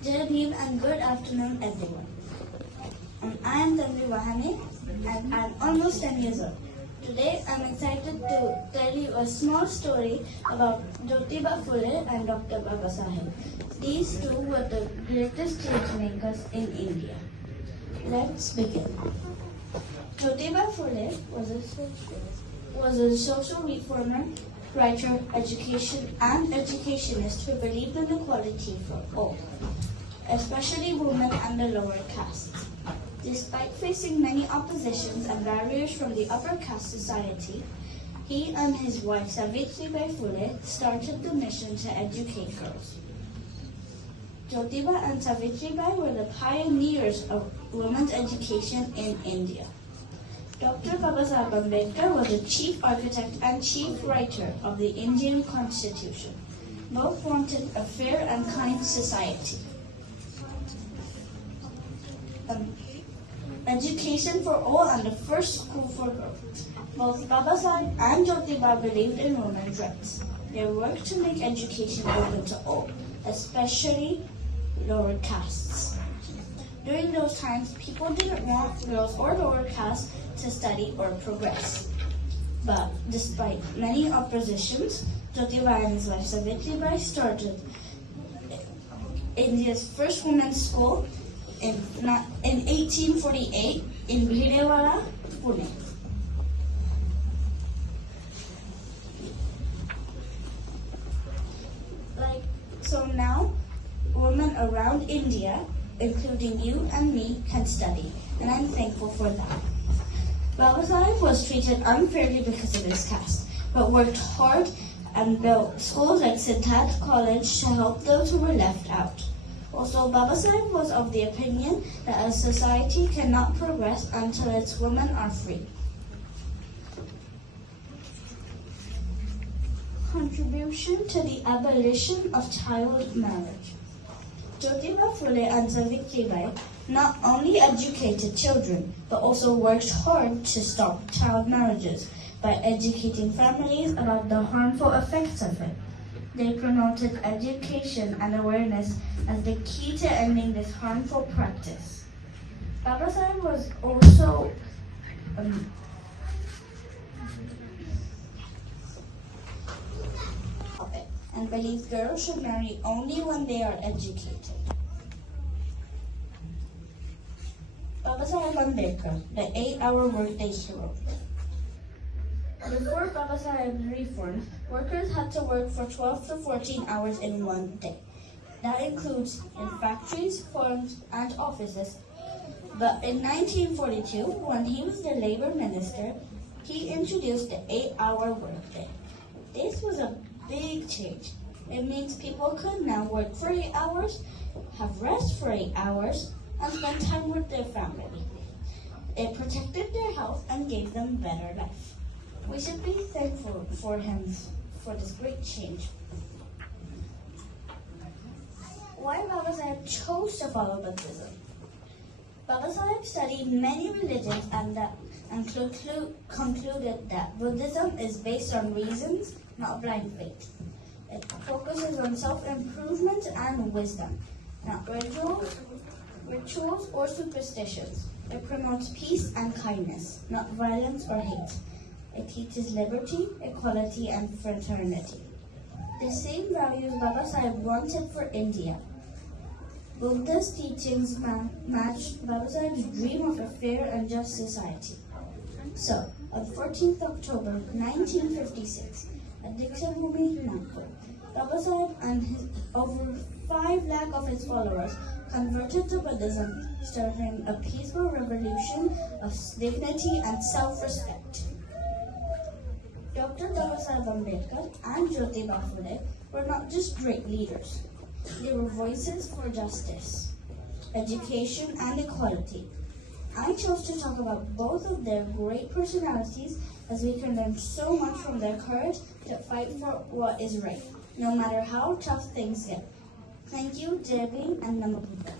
Jai Bhim and good afternoon everyone. I am Tanvi Wahane and I am almost 10 years old. Today I am excited to tell you a small story about Jyotiba Phule and Dr. Babasaheb. These two were the greatest change makers in India. Let's begin. Jyotiba Phule was a social reformer, writer, educationist who believed in equality for all, especially women and the lower castes. Despite facing many oppositions and barriers from the upper caste society, he and his wife Savitribai Phule started the mission to educate girls. Jyotiba and Savitribai were the pioneers of women's education in India. Dr. Babasaheb Ambedkar was the chief architect and chief writer of the Indian Constitution. Both wanted a fair and kind society. Education for all and the first school for girls. Both Babasaheb and Jyotiba believed in women's rights. They worked to make education open to all, especially lower castes. During those times, people didn't want girls or lower castes to study or progress. But despite many oppositions, Jyotiba and his wife Savitribai started India's first women's school in 1848 in Bhilewala, Pune. So now, women around India, including you and me, can study, and I'm thankful for that. Babasaheb was treated unfairly because of his caste, but worked hard and built schools like Siddharth College to help those who were left out. Also, Babasaheb was of the opinion that a society cannot progress until its women are free. Contribution to the abolition of child marriage. Jyotiba Phule and Savitribai not only educated children, but also worked hard to stop child marriages by educating families about the harmful effects of it. They promoted education and awareness as the key to ending this harmful practice. Babasaheb was also and believed girls should marry only when they are educated. Babasaheb Ambedkar, the 8-hour workday hero. Before Babasaheb's reforms, workers had to work for 12 to 14 hours in one day. That includes in factories, farms, and offices. But in 1942, when he was the labor minister, he introduced the 8-hour workday. This was a big change. It means people could now work for 8 hours, have rest for 8 hours, and spend time with their family. It protected their health and gave them a better life. We should be thankful for him for this great change. Why Babasaheb chose to follow Buddhism? Babasaheb studied many religions and concluded that Buddhism is based on reasons, not blind faith. It focuses on self-improvement and wisdom, not rituals or superstitions. It promotes peace and kindness, not violence or hate. It teaches liberty, equality, and fraternity. The same values Babasaheb wanted for India. Buddha's teachings matched Babasaheb's dream of a fair and just society. So, on 14th October 1956, at Dikshabhumi, Nagpur, Babasaheb and over 5 lakh of his followers converted to Buddhism, starting a peaceful revolution of dignity and self-respect. Dr. Babasaheb Ambedkar and Jyotiba Phule were not just great leaders. They were voices for justice, education, and equality. I chose to talk about both of their great personalities as we can learn so much from their courage to fight for what is right, no matter how tough things get. Thank you, Jai Bhim, and Namaste.